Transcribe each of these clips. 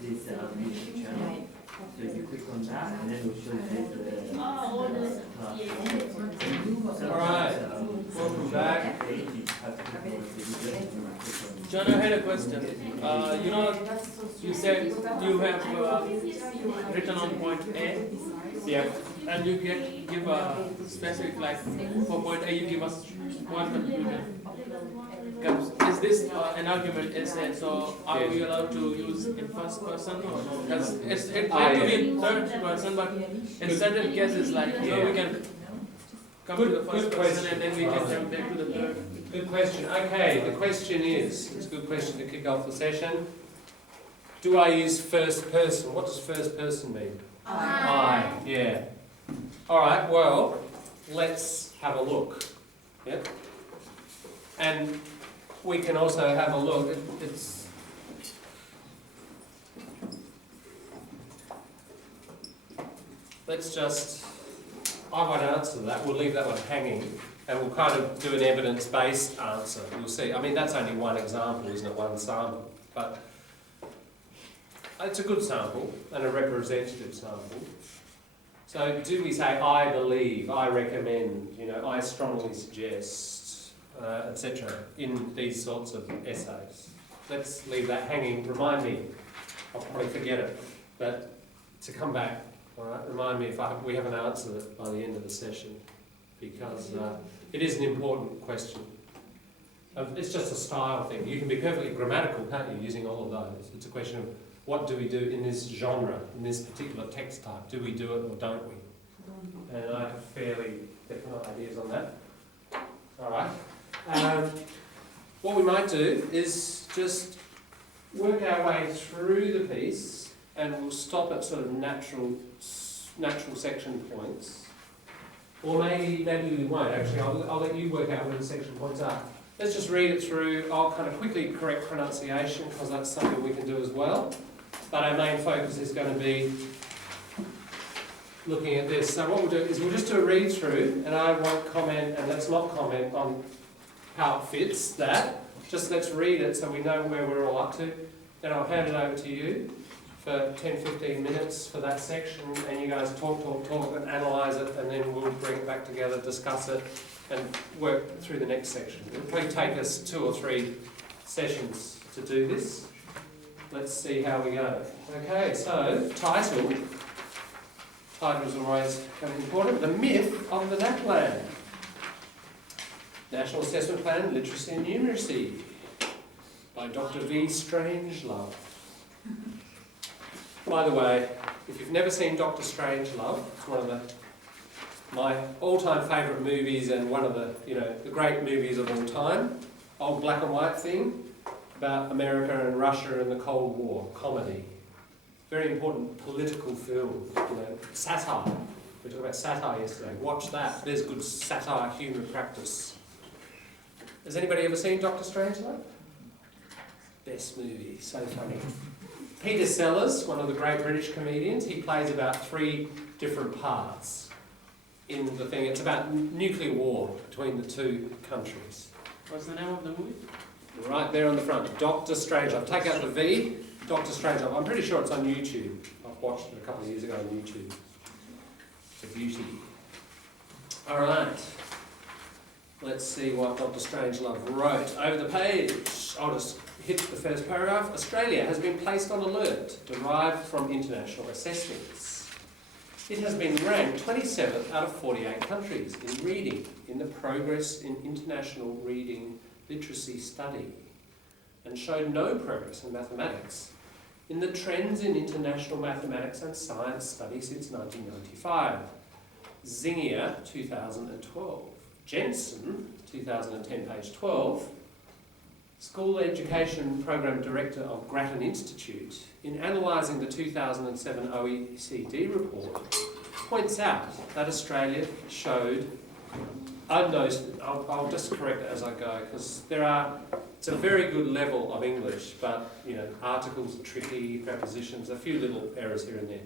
this YouTube channel. So if you click on that, and then it will show you the class. Alright, welcome back. John, I had a question. You said you have written on point A. Yeah. And you give a specific, like for point A, you give us one conclusion. Is this an argument essay? So are we allowed to use in first person or no? Because it might be in third person, but in certain cases, like we can come to the first person and then we can jump back to the third. Good question. Okay, the question is, it's a good question to kick off the session. Do I use first person? What does first person mean? I. Yeah. Alright, well, let's have a look. Yep. And we can also have a look. Let's just, I won't answer that. We'll leave that one hanging and we'll kind of do an evidence-based answer. We'll see. I mean, that's only one example, isn't it? One sample. But it's a good sample and a representative sample. So do we say, I believe, I recommend, I strongly suggest, etc. in these sorts of essays? Let's leave that hanging. Remind me, I'll probably forget it, but to come back, all right, remind me if we haven't answered it by the end of the session, because it is an important question. It's just a style thing. You can be perfectly grammatical, can't you, using all of those? It's a question of what do we do in this genre, in this particular text type? Do we do it or don't we? And I have fairly definite ideas on that. All right. What we might do is just work our way through the piece, and we'll stop at sort of natural section points. Or maybe we won't, actually. I'll let you work out where the section points are. Let's just read it through. I'll kind of quickly correct pronunciation, because that's something we can do as well. But our main focus is going to be looking at this. So what we'll do is we'll just do a read through, and I won't comment, and let's not comment on how it fits that. Just let's read it so we know where we're all up to. Then I'll hand it over to you for 10-15 minutes for that section, and you guys talk and analyse it, and then we'll bring it back together, discuss it, and work through the next section. It'll probably take us 2 or 3 sessions to do this. Let's see how we go. Okay, so title. Title is always kind of important. The myth of the NAPLAN. National Assessment Plan, Literacy and Numeracy by Dr. V. Strangelove. By the way, if you've never seen Dr. Strangelove, it's one of my all-time favourite movies and one of the great movies of all time. Old black and white thing about America and Russia and the Cold War, comedy. Very important political film, satire. We talked about satire yesterday. Watch that. There's good satire humour practice. Has anybody ever seen Dr. Strangelove? Best movie, so funny. Peter Sellers, one of the great British comedians, he plays about 3 different parts in the thing. It's about nuclear war between the 2 countries. What's the name of the movie? Right there on the front, Dr. Strangelove. Take out the V, Dr. Strangelove. I'm pretty sure it's on YouTube. I've watched it a couple of years ago on YouTube. It's a beauty. All right. Let's see what Dr. Strangelove wrote over the page. I'll just hit the first paragraph. Australia has been placed on alert, derived from international assessments. It has been ranked 27th out of 48 countries in reading in the Progress in International Reading Literacy Study, and showed no progress in mathematics in the Trends in International Mathematics and Science Study since 1995. Zingier, 2012. Jensen, 2010, page 12. School Education Program Director of Grattan Institute, in analysing the 2007 OECD report, points out that Australia showed unnoticed. I'll just correct it as I go, because it's a very good level of English, but articles are tricky, prepositions, a few little errors here and there.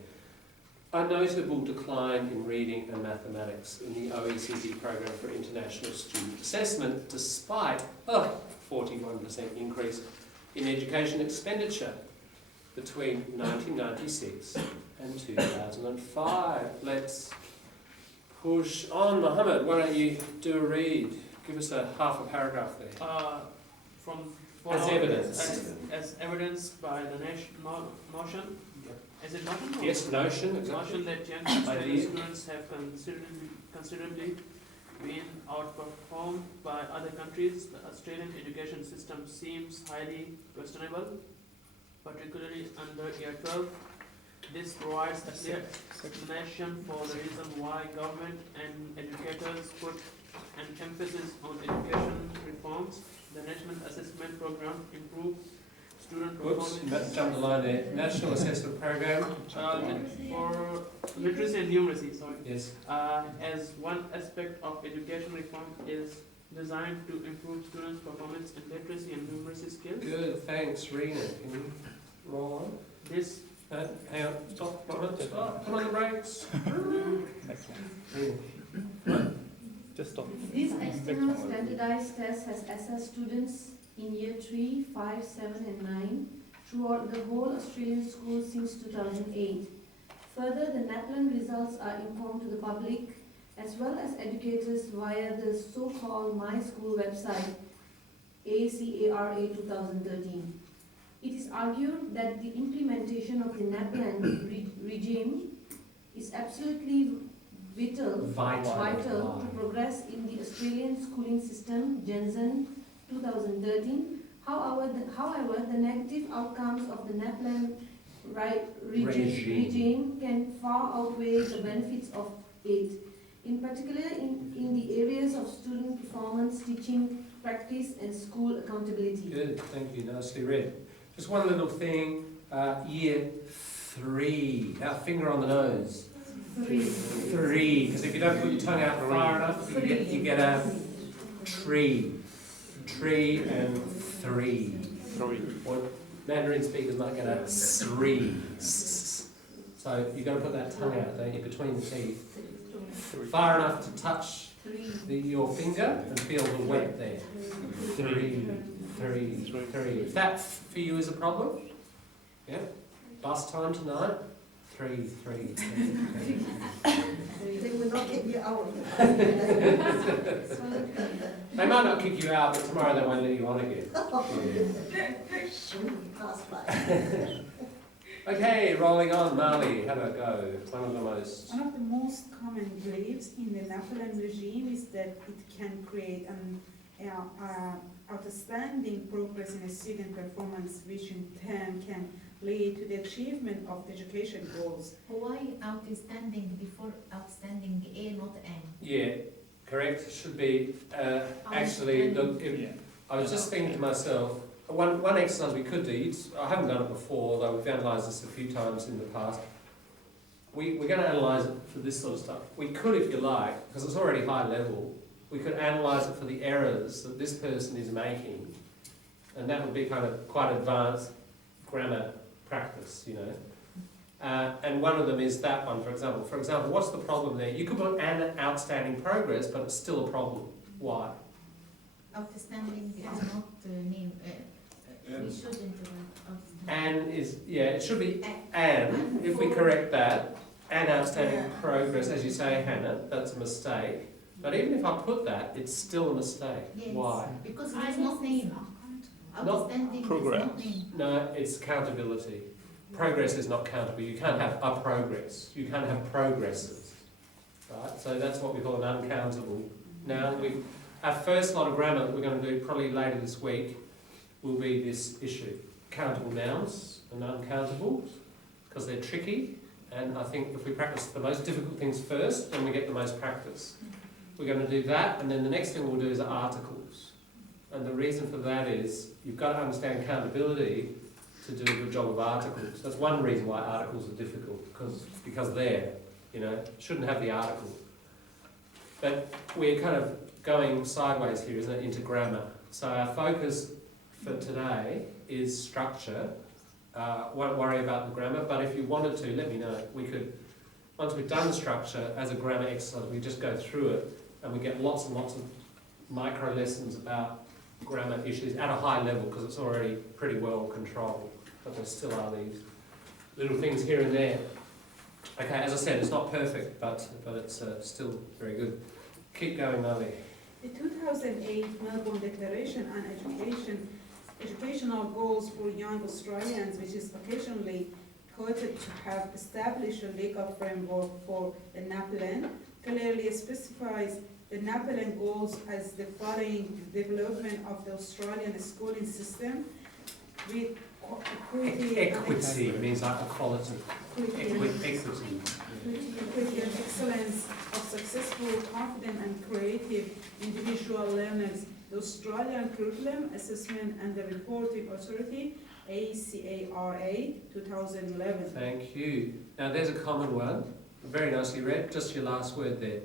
A notable decline in reading and mathematics in the OECD Program for International Student Assessment, despite a 41% increase in education expenditure. between 1996 and 2005. Let's push on. Mohammed, why don't you do a read? Give us a half a paragraph there. As evidence. As evidenced by the notion. Is it notion? Yes, notion, exactly. Notion that young Australian students have considerably been outperformed by other countries. The Australian education system seems highly questionable, particularly under Year 12. This provides a clear explanation for the reason why government and educators put an emphasis on education reforms. The National Assessment Program improved student performance. Jump the line there. National Assessment Program. For literacy and numeracy, sorry. Yes. As one aspect of education reform is designed to improve students' performance in literacy and numeracy skills. Good, thanks, Rena. Can you roll on? This hang on, stop, come on the brakes. Just stop. This external standardized test has assessed students in Year 3, 5, 7 and 9 throughout the whole Australian school since 2008. Further, the NAPLAN results are informed to the public as well as educators via the so-called My School website, ACARA 2013. It is argued that the implementation of the NAPLAN regime is absolutely vital to progress in the Australian schooling system, Jensen 2013. However, the negative outcomes of the NAPLAN regime can far outweigh the benefits of it, in particular in the areas of student performance, teaching, practice and school accountability. Good, thank you, nicely read. Just one little thing, Year 3, our finger on the nose. 3, because if you don't put your tongue out far enough, you get a tree. Tree and 3. Or Mandarin speakers might get a 3. So you've got to put that tongue out, don't you, between the teeth. Far enough to touch your finger and feel the wet there. 3. If that for you is a problem, yeah, bus time tonight, 3. They will not get you out. They might not kick you out, but tomorrow they won't let you on again. Pass by. Okay, rolling on. Marley, have a go. One of the most common beliefs in the NAPLAN regime is that it can create an outstanding progress in a student performance, which in turn can lead to the achievement of education goals. Why outstanding before outstanding A, not N? Yeah, correct. Should be actually. Look, I was just thinking to myself. One exercise we could do. I haven't done it before, though we've analysed this a few times in the past. We're going to analyse it for this sort of stuff. We could, if you like, because it's already high level. We could analyse it for the errors that this person is making, and that would be kind of quite advanced grammar practice, you know. And one of them is that one, for example. For example, what's the problem there? You could put an outstanding progress, but it's still a problem. Why? Outstanding is not the name. We shouldn't do that. And is, yeah, it should be and. If we correct that, an outstanding progress, as you say, Hannah, that's a mistake. But even if I put that, it's still a mistake. Yes, Why? because it is not name. Outstanding Progress. is not name. No, it's countability. Progress is not countable. You can't have a progress. You can't have progresses. Right? So that's what we call an uncountable noun. Our first lot of grammar that we're going to do probably later this week will be this issue. Countable nouns and uncountables, because they're tricky. And I think if we practice the most difficult things first, then we get the most practice. We're going to do that, and then the next thing we'll do is articles. And the reason for that is you've got to understand countability to do a good job of articles. That's one reason why articles are difficult, because they're, you know, shouldn't have the article. But we're kind of going sideways here, isn't it, into grammar. So our focus for today is structure. Won't worry about the grammar, but if you wanted to, let me know. We could, once we've done the structure as a grammar exercise, we just go through it and we get lots and lots of micro lessons about grammar issues at a high level because it's already pretty well controlled. but there still are these little things here and there. Okay, as I said, it's not perfect, but it's still very good. Keep going, Mali. The 2008 Melbourne Declaration on Educational Goals for Young Australians, which is occasionally quoted to have established a legal framework for the NAPLAN, clearly specifies the NAPLAN goals as the following: development of the Australian schooling system with Equity means like equality. Equity. Equity and excellence of successful, confident and creative individual learners. The Australian Curriculum Assessment and the Reporting Authority, ACARA, 2011. Thank you. Now there's a common one, very nicely read, just your last word there.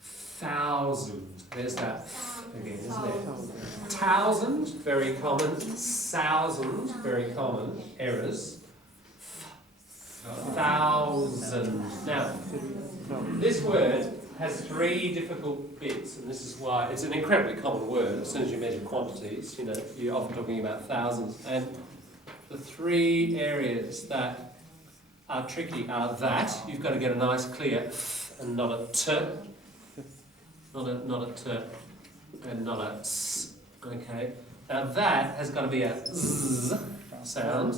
Thousand. There's that again, isn't it? Thousand, very common. Thousand, very common. Errors. Thousand. Now, this word has three difficult bits, and this is why it's an incredibly common word. As soon as you measure quantities, you know, you're often talking about thousands. And the three areas that are tricky are that you've got to get a nice clear th and not a t, not a t, and not a s. Okay. Now that has got to be a z sound,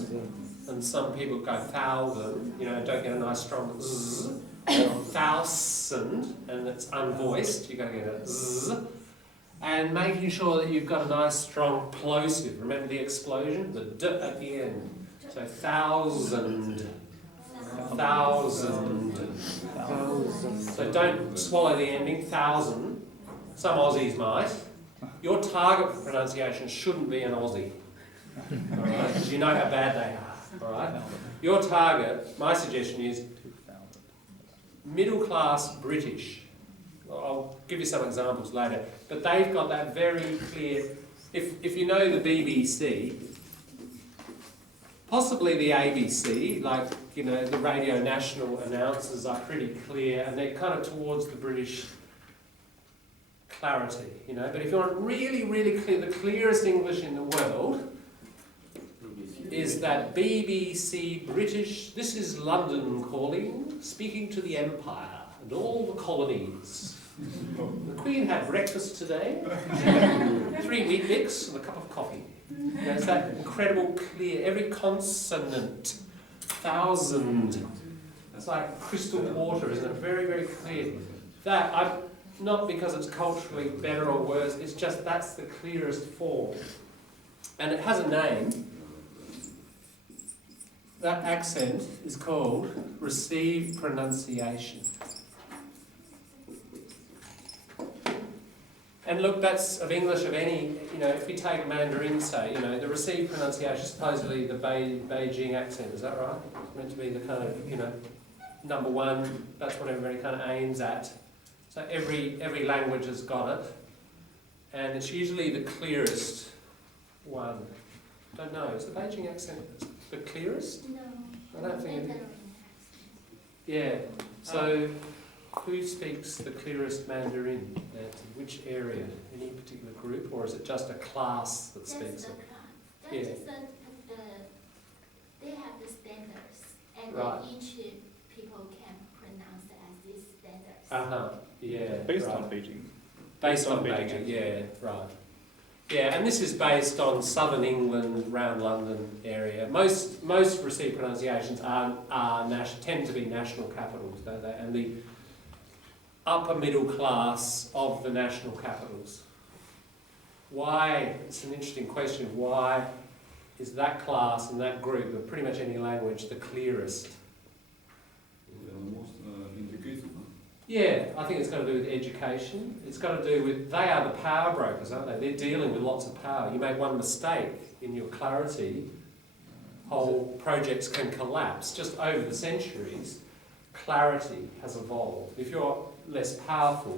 and some people go thousand, you know, don't get a nice strong z. Thousand, and it's unvoiced, you've got to get a z. And making sure that you've got a nice strong plosive. Remember the explosion? The d at the end. So thousand. Thousand. So don't swallow the ending. Thousand. Some Aussies might. Your target for pronunciation shouldn't be an Aussie. Alright? Because you know how bad they are. Alright? Your target, my suggestion is middle class British. I'll give you some examples later, but they've got that very clear. If you know the BBC, possibly the ABC, like, you know, the Radio National announcers are pretty clear, and they're kind of towards the British clarity, you know. But if you want really, really clear, the clearest English in the world is that BBC British. This is London calling, speaking to the Empire and all the colonies. The Queen had breakfast today. 3 wheat bix and a cup of coffee. You know, it's that incredible clear, every consonant, thousand. It's like crystal water, isn't it? Very, very clear. That, not because it's culturally better or worse, it's just that's the clearest form. And it has a name. That accent is called received pronunciation. And look, that's of English of any, you know, if we take Mandarin, say, you know, the received pronunciation, supposedly the Beijing accent, is that right? It's meant to be the kind of, you know, number one, that's what everybody kind of aims at. So every language has got it, and it's usually the clearest one. Don't know, is the Beijing accent the clearest? No. I don't think it is. Yeah, so who speaks the clearest Mandarin? Which area? Any particular group, or is it just a class that speaks it? That Yeah. is they have the standards, and Right. each people can pronounce it as these standards. Yeah. Based right. on Beijing. Based on Beijing, yeah, right. Yeah, and this is based on southern England, around London area. Most received pronunciations tend to be national capitals, don't they? And the upper middle class of the national capitals. Why? It's an interesting question. Why is that class and that group of pretty much any language the clearest? They are the most indicated. Yeah, I think it's got to do with education. It's got to do with, they are the power brokers, aren't they? They're dealing with lots of power. You make one mistake in your clarity, whole projects can collapse. Just over the centuries, clarity has evolved. If you're less powerful,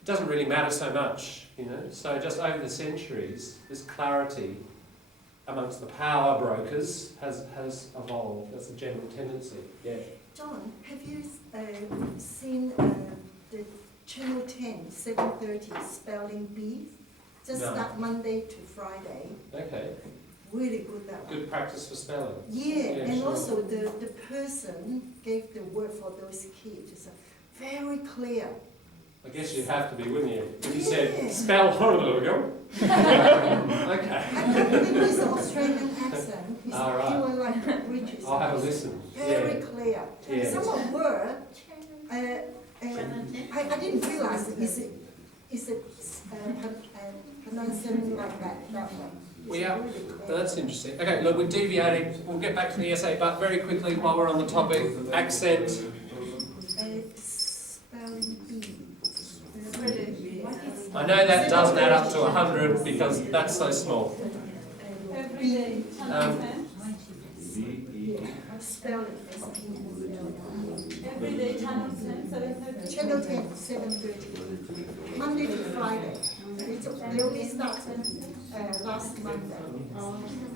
it doesn't really matter so much, you know. So just over the centuries, this clarity amongst the power brokers has evolved. That's a general tendency. Yeah. John, have you seen the Channel 10, 7:30 spelling bee? Just No. that Monday to Friday. Okay. really good that one. Good practice for spelling. Yeah, Yeah, and sure. also the person gave the word for those kids. It's very clear. I guess you'd have to be, wouldn't you? If you Yeah. said, spell Honolulu. Okay. I don't think it's an Australian accent. It's All right. pure like a British. I'll have a listen. Very Yeah. clear. Yeah. Some of the word, I didn't realize it's a pronunciation like that way. We are. That's interesting. Okay, look, we're deviating. We'll get back to the essay, but very quickly, while we're on the topic, accent. Spelling bee. I know that doesn't add up to 100 because that's so small. Everyday channel 10. Spelling. Everyday channel 10, 7:30. Channel 10, 7:30. Monday to Friday. They only started last Monday.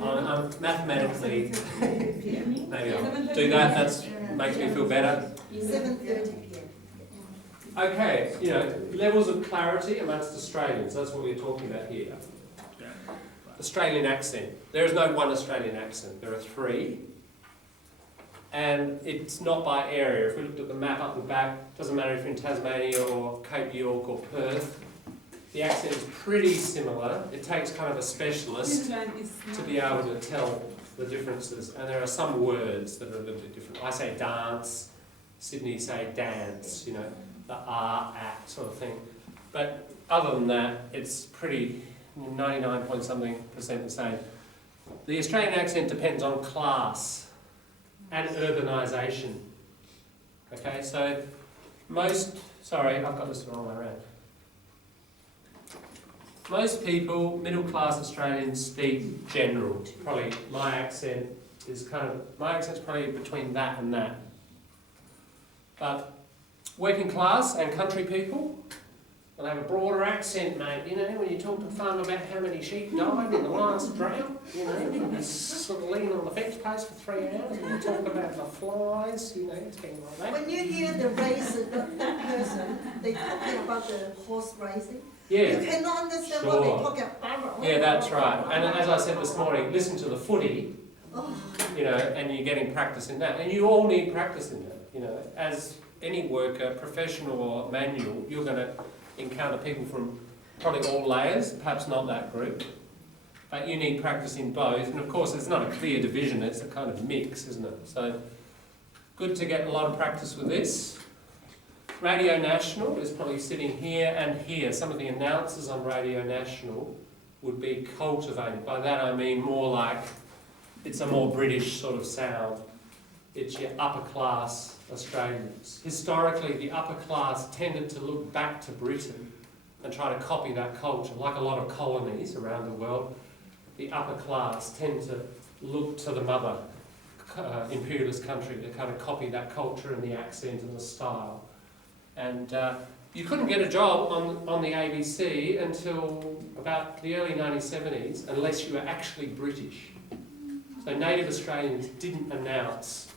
I'm mathematically, maybe I'll do that. That makes me feel better. 7:30 p.m. Okay, you know, levels of clarity amongst Australians. That's what we're talking about here. Australian accent. There is no one Australian accent. There are three. And it's not by area. If we looked at the map up the back, doesn't matter if you're in Tasmania or Cape York or Perth, the accent is pretty similar. It takes kind of a specialist Queensland is to be able to tell the differences. And there are some words that are a little bit different. I say dance, Sydney say dance, you know, the R, at sort of thing. But other than that, it's pretty 99 point something % the same. The Australian accent depends on class and urbanisation. Okay, so sorry, I've got this the wrong way around. Most people, middle class Australians, speak general. Probably my accent's probably between that and that. But working class and country people will have a broader accent, mate. You know, when you talk to farm about how many sheep died in the last drought, you know, you sort of lean on the fence post for 3 hours and you talk about the flies, you know, things like that. When you hear the race, that person, they talking about the horse racing. Yeah. You cannot understand Sure. what they talking about. Yeah, that's right. And as I said this morning, listen to the footy, Oh, you know, and you're getting practice in that. And you all need practice in that, you know. As any worker, professional or manual, you're going to encounter people from probably all layers, perhaps not that group. But you need practice in both. And of course, it's not a clear division, it's a kind of mix, isn't it? So, good to get a lot of practice with this. Radio National is probably sitting here and here. Some of the announcers on Radio National would be cultivated. By that I mean more like, it's a more British sort of sound. It's your upper class Australians. Historically, the upper class tended to look back to Britain and try to copy that culture. Like a lot of colonies around the world, the upper class tend to look to the mother imperialist country to kind of copy that culture and the accent and the style. And you couldn't get a job on the ABC until about the early 1970s unless you were actually British. So native Australians didn't announce.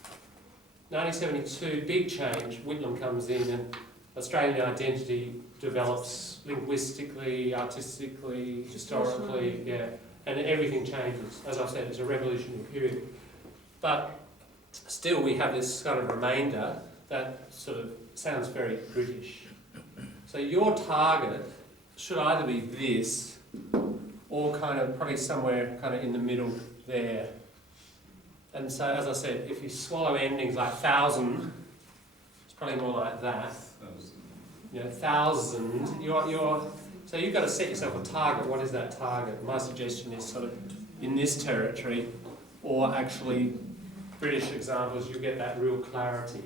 1972, big change, Whitlam comes in and Australian identity develops linguistically, artistically, historically, yeah, and everything changes. As I said, it's a revolutionary period. But still we have this kind of remainder that sort of sounds very British. So your target should either be this or kind of probably somewhere kind of in the middle there. And so, as I said, if you swallow endings like 1,000, it's probably more like that. You know, 1,000. So you've got to set yourself a target. What is that target? My suggestion is sort of in this territory, or actually British examples, you get that real clarity.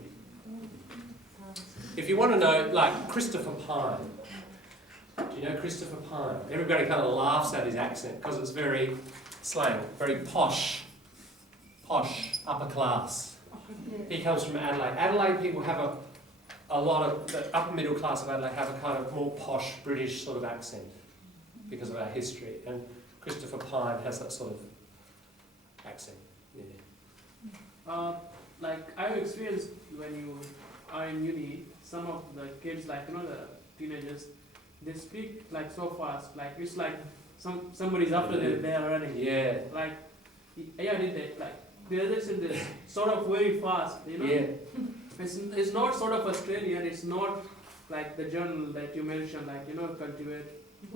If you want to know, like Christopher Pine. Do you know Christopher Pine? Everybody kind of laughs at his accent because it's very slang, very posh, upper class. He comes from Adelaide. Adelaide people have a lot of, the upper middle class of Adelaide have a kind of more posh British sort of accent because of our history. And Christopher Pine has that sort of accent. Yeah. Like I've experienced when you are in uni, some of the kids, like, you know, the teenagers, they speak like so fast, like it's like somebody's after them there already. Yeah. Like Yeah, I did that. Like the other thing is sort of very fast. You know. Yeah. It's not sort of Australian. It's not like the journal that you mentioned. Like cultivate.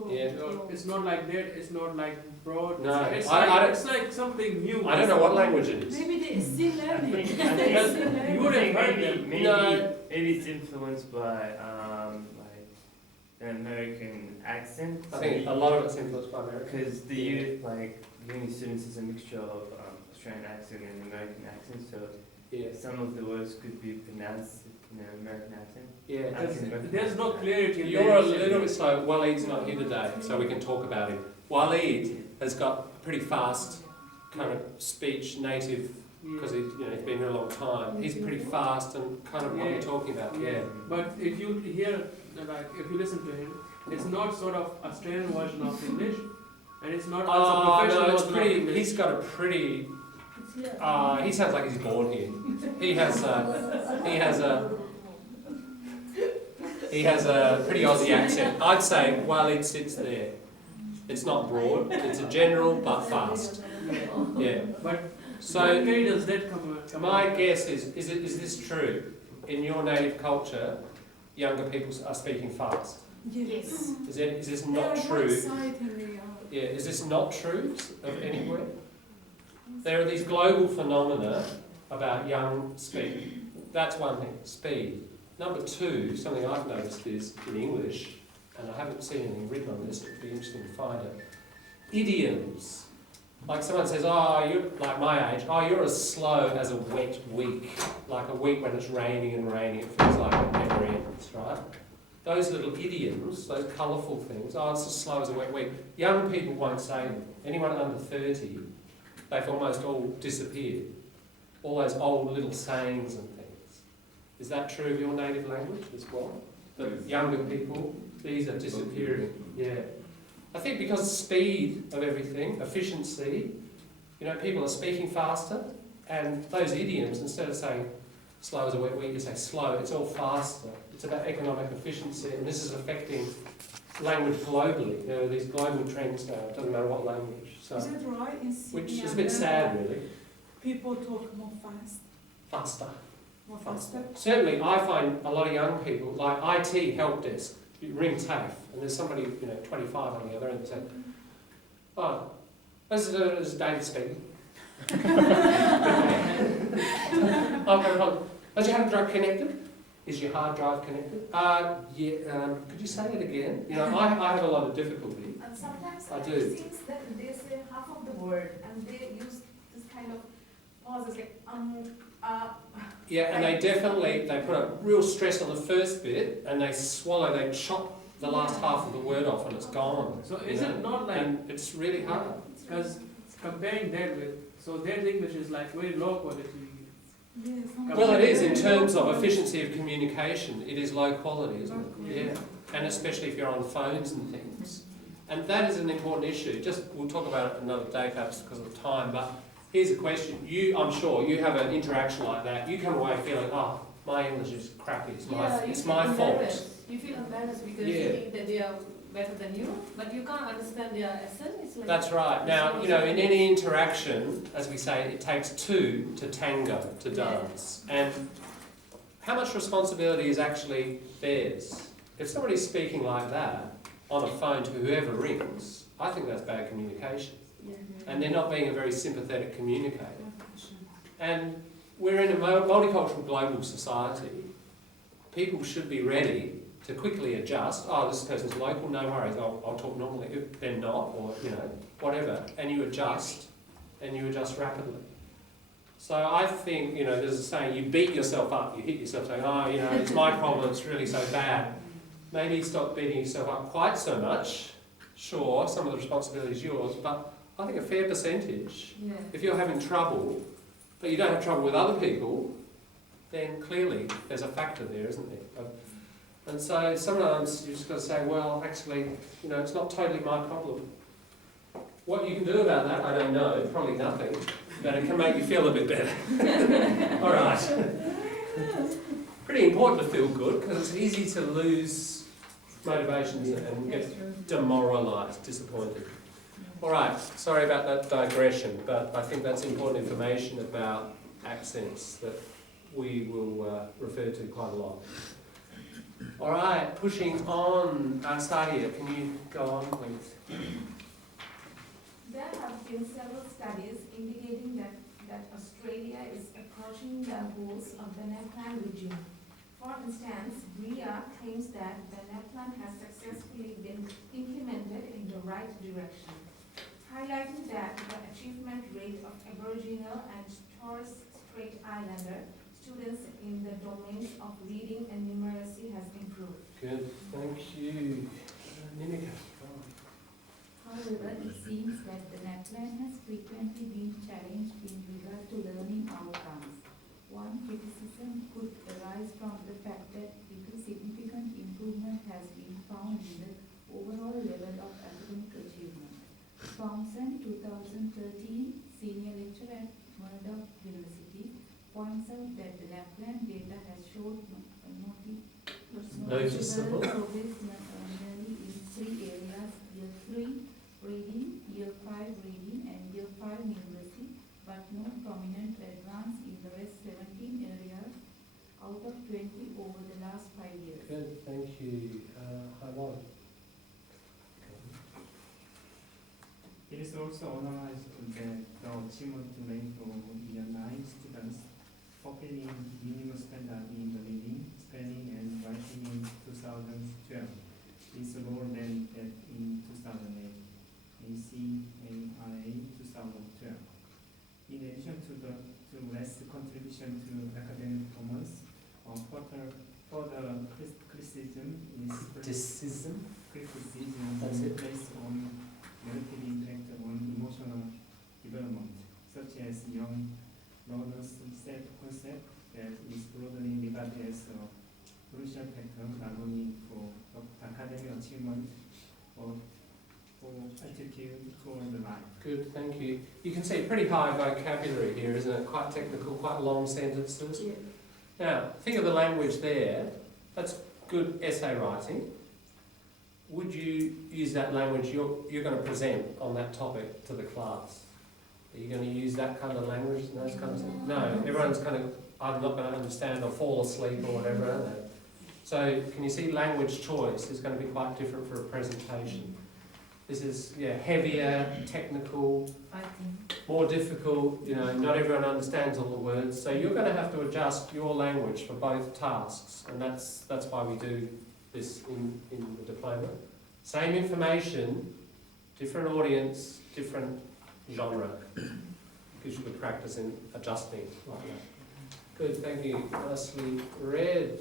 Yeah. It's not like that. It's not like broad. No, It's I like don't- it's like something new. I don't know what language it is. Maybe they're still learning. I They're think- still learning. You would have heard them. Maybe, No. maybe it's influenced by like an American accent. I think a lot of it's influenced by America. Because the youth, like uni students, is a mixture of Australian accent and American accent. So Yeah. some of the words could be pronounced in an American accent. Yeah. There's no clarity. in You're the a accent. little bit slow. Waleed's not here today, so we can talk about him. Waleed has got a pretty fast kind of speech, native, because he's been here a long time. He's pretty fast and kind of what Yeah. you're talking about. Yeah. But if you hear, like, if you listen to him, it's not sort of Australian version of English, and it's not also Oh professional no, it's version of pretty. English. He's got a pretty. He sounds like he's born here. He has a pretty Aussie accent. I'd say Waleed sits there. It's not broad. It's a general but fast. Yeah. But So where does that come? my guess is this true? In your native culture, younger people are speaking fast. Yes. Is this not true? Excitingly, Yeah, is this not true of anywhere? There are these global phenomena about young speed. That's one thing, speed. Number two, something I've noticed is in English, and I haven't seen anything written on this, it'd be interesting to find it. Idioms. Like someone says, oh, you're like my age, oh, you're as slow as a wet week. Like a week when it's raining and raining, it feels like it never ends, right? Those little idioms, those colourful things, oh, it's as slow as a wet week. Young people won't say them. Anyone under 30, they've almost all disappeared. All those old little sayings and things. Is that true of your native language as well? That younger people, these are disappearing. Yeah. I think because of speed of everything, efficiency, people are speaking faster, and those idioms, instead of saying slow as a wet week, you say slow, it's all faster. It's about economic efficiency, and this is affecting language globally. There are these global trends now, it doesn't matter what language. So, is it right in Sydney? which is a bit sad, really. People talk more fast, Faster. more faster. Certainly, I find a lot of young people, like IT help desk, you ring TAFE, and there's somebody, 25 on the other end, say, oh, this is David speaking. Is your hard drive connected? Is your hard drive connected? Could you say it again? I have a lot of difficulty. And sometimes I it do. seems that they say half of the word and they use this kind of pauses like Yeah, and they put a real stress on the first bit, and they chop the last half of the word off, and it's gone. So is it not like, And it's really hard. because comparing that with, so their English is like very low quality. Yes, Well, it is in terms of efficiency of communication. It is low quality, isn't it? Yeah, and especially if you're on phones and things. And that is an important issue. We'll talk about it another day, perhaps because of time. But here's a question: I'm sure you have an interaction like that. You come away feeling, oh, my English is crappy. It's my fault. You feel embarrassed because Yeah. you think that they are better than you, but you can't understand their accent. It's like That's right. Now, in any interaction, as we say, it takes two to tango, to dance. And how much responsibility is actually theirs? If somebody's speaking like that on a phone to whoever rings, I think that's bad communication. And they're not being a very sympathetic communicator. And we're in a multicultural global society. People should be ready to quickly adjust. Oh, this person's local, no worries, I'll talk normally. If they're not, or whatever, and you adjust rapidly. So I think, there's a saying, you beat yourself up, you hit yourself saying, oh, it's my problem, it's really so bad. Maybe stop beating yourself up quite so much. Sure, some of the responsibility is yours, but I think a fair percentage, if you're having trouble, but you don't have trouble with other people, then clearly there's a factor there, isn't there? And so sometimes you've just got to say, well, actually, it's not totally my problem. What you can do about that, I don't know, probably nothing, but it can make you feel a bit better. All right. Pretty important to feel good, because it's easy to lose motivations and get demoralised, disappointed. All right, sorry about that digression, but I think that's important information about accents that we will refer to quite a lot. All right, pushing on. Sadia, can you go on, please? There have been several studies indicating that Australia is approaching the goals of the NAPLAN region. For instance, BRIA claims that the NAPLAN has successfully been implemented in the right direction, highlighting that the achievement rate of Aboriginal and Torres Strait Islander students in the domains of reading and numeracy has improved. Good, thank you. Ninika. However, it seems that the NAPLAN has frequently been challenged in regard to learning outcomes. One criticism could arise from the fact that little significant improvement has been found in the overall level of academic achievement. Thompson, 2013, senior lecturer at Wed Aug University, points out that the NAPLAN data has shown noticeable progress merely in 3 areas: Year 3 reading, Year 5 reading, and Year 5 numeracy, but no prominent advance in the rest 17 areas out of 20 over the last 5 years. Good, thank you. Haiwan. It is also analyzed that the achievement rate of year 9 students fulfilling minimum standard in the reading, spelling, and writing in 2012 is lower than that in 2008, ACARA 2012. In addition to less contribution to academic performance, further criticism That's it. placed on negative impact on emotional development, such as young learners' self-concept that is broadly regarded as a crucial factor not only for academic achievement but for attitude toward life. Good, thank you. You can see pretty high vocabulary here, isn't it? Quite technical, quite long sentences. Yeah. Now, think of the language there. That's good essay writing. Would you use that language you're going to present on that topic to the class? Are you going to use that kind of language and those kinds of things? No, everyone's kind of, I'm not going to understand or fall asleep or whatever, are they? So, can you see language choice is going to be quite different for a presentation. This is, heavier, technical, more difficult, not everyone understands all the words. So you're going to have to adjust your language for both tasks, and that's why we do this in the diploma. Same information, different audience, different genre. Gives you good practice in adjusting like that. Good, thank you. Lastly, Red,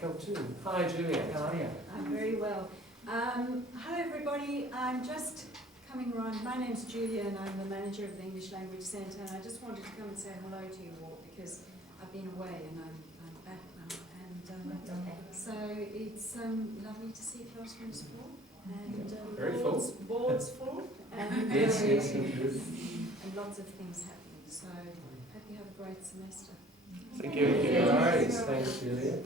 Keltoon. Hi, Julia. How are you? I'm very well. Hello everybody, I'm just coming around. My name's Julia and I'm the manager of the English Language Centre, and I just wanted to come and say hello to you all because I've been away and I'm back now, and so it's lovely to see classrooms full and Very boards full and, Yes, and lots of things happening, so hope you have a great semester. Thank you. No worries. Thanks, Julia.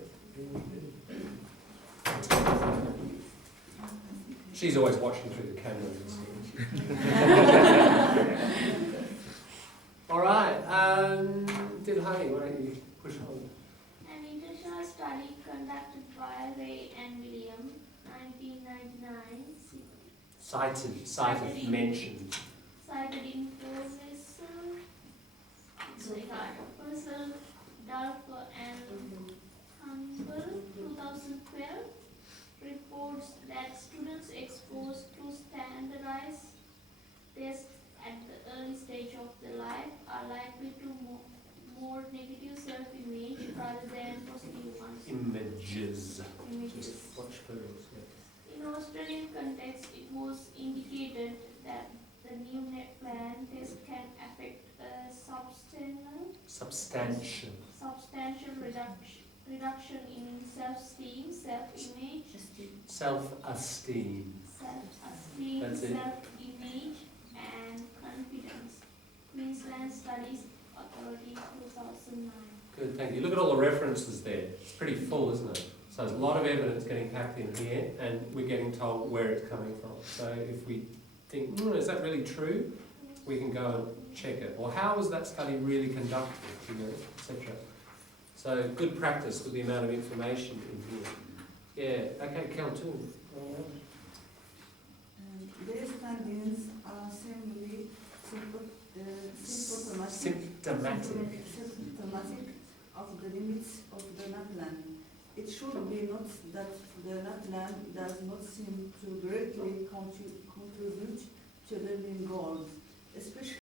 She's always watching through the camera. All right, Dilhani, why don't you push on? An international study conducted by Ray and William, 1999, Cited, mentioned. cited in Professor Darko and Campbell, 2012, reports that students exposed to standardized tests at the early stage of their life are likely to more negative self-image rather than positive ones. Images. Just watch those. In Australian context, it was indicated that the new net plan test can affect a substantial reduction in self-esteem, self-image, Self-esteem. That's it. self-image, and confidence. Queensland Studies Authority, 2009. Good, thank you. Look at all the references there. It's pretty full, isn't it? So there's a lot of evidence getting packed in here, and we're getting told where it's coming from. So if we think, is that really true? We can go and check it. Or how was that study really conducted, etc. So good practice with the amount of information in here. Yeah, okay, Keltoon. These findings are simply symptomatic of the limits of the NAPLAN. It should be noted that the NAPLAN does not seem to greatly contribute to learning goals, especially